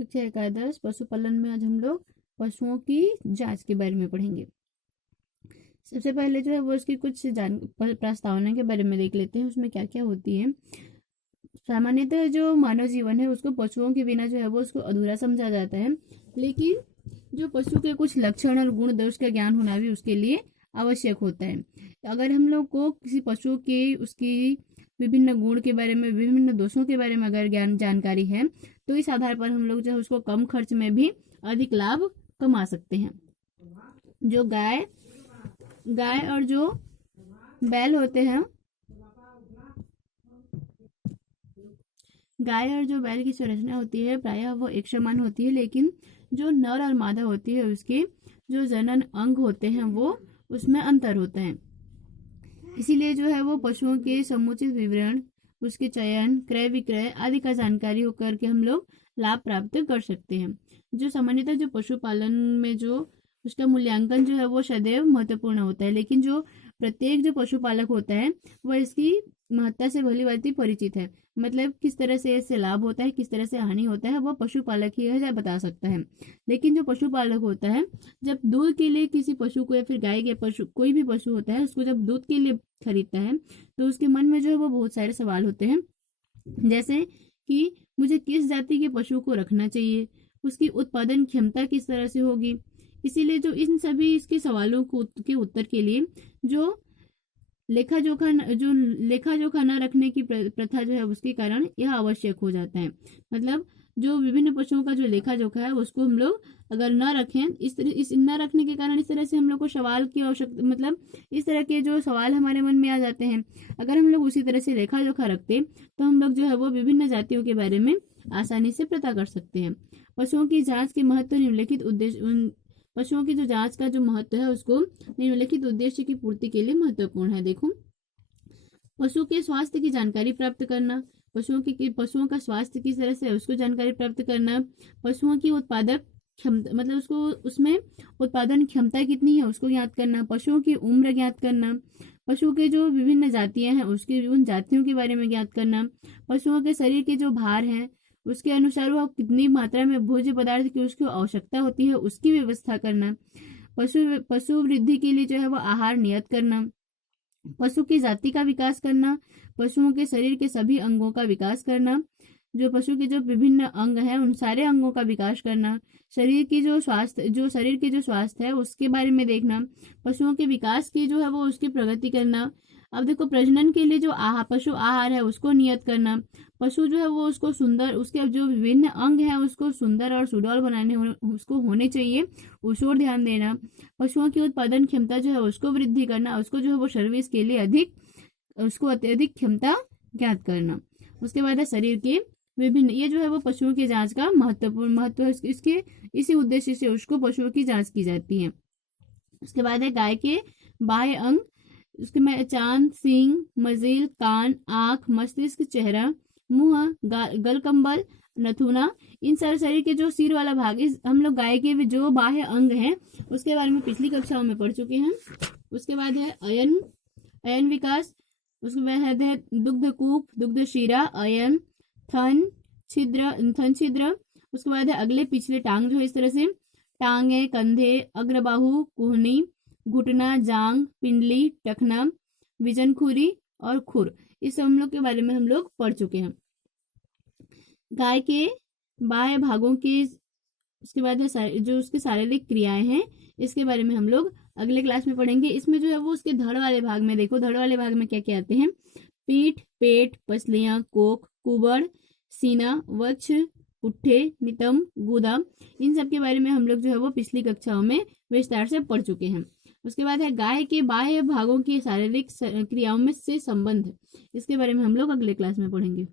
कक्षा एकादश पशुपालन में आज हम लोग पशुओं की जांच के बारे में पढ़ेंगे। सबसे पहले जो है वो इसकी कुछ प्रस्तावना के बारे में देख लेते हैं, उसमें क्या क्या होती है। सामान्यतः जो मानव जीवन है उसको पशुओं के बिना जो है वो उसको अधूरा समझा जाता है, लेकिन जो पशु के कुछ लक्षण और गुण दोष का ज्ञान होना भी उसके लिए आवश्यक होता है। अगर हम लोग को किसी पशु के उसकी विभिन्न गुण के बारे में, विभिन्न दोषों के बारे में अगर जानकारी है तो इस आधार पर हम लोग जो है उसको कम खर्च में भी अधिक लाभ कमा सकते हैं। जो गाय और जो बैल होते हैं, गाय और जो बैल की संरचना होती है प्रायः वो एक समान होती है, लेकिन जो नर और मादा होती है उसके जो जनन अंग होते हैं वो उसमें अंतर होता है। इसीलिए जो है वो पशुओं के समुचित विवरण, उसके चयन, क्रय विक्रय आदि का जानकारी होकर के हम लोग लाभ प्राप्त कर सकते हैं। जो सामान्यतः जो पशुपालन में जो उसका मूल्यांकन जो है वो सदैव महत्वपूर्ण होता है, लेकिन जो प्रत्येक जो पशुपालक होता है वह इसकी महत्ता से भली भांति परिचित है। मतलब किस तरह से इससे लाभ होता है, किस तरह से हानि होता है, वह पशुपालक ही है बता सकता है। लेकिन जो पशुपालक होता है जब दूध के लिए किसी पशु को या फिर गाय के पशु कोई भी पशु होता है उसको जब दूध के लिए खरीदता है तो उसके मन में जो है वो बहुत सारे सवाल होते हैं, जैसे कि मुझे किस जाति के पशु को रखना चाहिए, उसकी उत्पादन क्षमता किस तरह से होगी। इसीलिए जो इन सभी इसके सवालों के उत्तर के लिए जो लेखा जोखा न रखने की प्रथा जो है उसके कारण यह आवश्यक हो जाता है। मतलब जो विभिन्न पशुओं का जो लेखा जोखा है उसको हम लोग अगर न रखें, इस न रखने के कारण इस तरह से हम लोग को सवाल की आवश्यकता, मतलब इस तरह के जो सवाल हमारे मन में आ जाते हैं। अगर हम लोग उसी तरह से लेखा जोखा रखते तो हम लोग जो है वो विभिन्न जातियों के बारे में आसानी से पता कर सकते हैं। पशुओं की जांच के महत्व निम्नलिखित उद्देश्य, पशुओं की जो जांच का जो महत्व है उसको निम्नलिखित उद्देश्य की पूर्ति के लिए महत्वपूर्ण है। देखो, पशु के स्वास्थ्य की जानकारी प्राप्त करना, पशुओं का स्वास्थ्य किस तरह से है उसको जानकारी प्राप्त करना, पशुओं की उत्पादक क्षमता, मतलब उसको उसमें उत्पादन क्षमता कितनी है उसको ज्ञात करना, पशुओं की उम्र ज्ञात करना, पशु के जो विभिन्न जातियां हैं उसके उन जातियों के बारे में ज्ञात करना, पशुओं के शरीर के जो भार हैं उसके अनुसार वह कितनी मात्रा में भोज्य पदार्थ की उसको आवश्यकता होती है उसकी व्यवस्था करना, पशु वृद्धि के लिए जो है वो आहार नियत करना, पशु की जाति का विकास करना, पशुओं के शरीर के सभी अंगों का विकास करना, जो पशु के जो विभिन्न अंग हैं उन सारे अंगों का विकास करना, शरीर के जो स्वास्थ्य है उसके बारे में देखना, पशुओं के विकास की जो है वो उसकी प्रगति करना। अब देखो, प्रजनन के लिए जो पशु आहार है उसको नियत करना, पशु जो है वो उसको सुंदर, उसके जो विभिन्न अंग हैं उसको सुंदर और सुडौल बनाने उसको होने चाहिए, उस ओर ध्यान देना, पशुओं की उत्पादन क्षमता जो है उसको वृद्धि करना, उसको जो है वो सर्विस के लिए उसको अत्यधिक क्षमता ज्ञात करना। उसके बाद है शरीर के विभिन्न, ये जो है वो पशुओं की जांच का महत्व है, इसके इसी उद्देश्य से उसको पशुओं की जांच की जाती है। उसके बाद है गाय के बाह्य अंग, उसके में चांद, सींग, मजील, कान, आंख, मस्तिष्क, चेहरा, मुंह, गलकंबल, नथुना, इन सारे शरीर के जो सिर वाला भाग, इस हम लोग गाय के जो बाह्य अंग हैं उसके बारे में पिछली कक्षाओं में पढ़ चुके हैं। उसके बाद है अयन विकास, उसके बाद है दुग्धकूप, दुग्ध शिरा, अयन, थन छिद्र। उसके बाद है अगले पिछले टांग, जो है इस तरह से टांगे, कंधे, अग्रबाहु, कुहनी, घुटना, जांग, पिंडली, टखना, विजनखुरी और खुर, इस हम लोग के बारे में हम लोग पढ़ चुके हैं। गाय के बाह्य भागों के, उसके बाद है जो उसके शारीरिक क्रियाएं हैं इसके बारे में हम लोग अगले क्लास में पढ़ेंगे। इसमें जो है वो उसके धड़ वाले भाग में देखो, धड़ वाले भाग में क्या क्या आते हैं, पीठ, पेट, पसलियां, कोख, कुबड़, सीना, वक्ष, पुट्ठे, नितंब, गुदा, इन सब के बारे में हम लोग जो है वो पिछली कक्षाओं में विस्तार से पढ़ चुके हैं। उसके बाद है गाय के बाह्य भागों की शारीरिक क्रियाओं में से संबंध, इसके बारे में हम लोग अगले क्लास में पढ़ेंगे।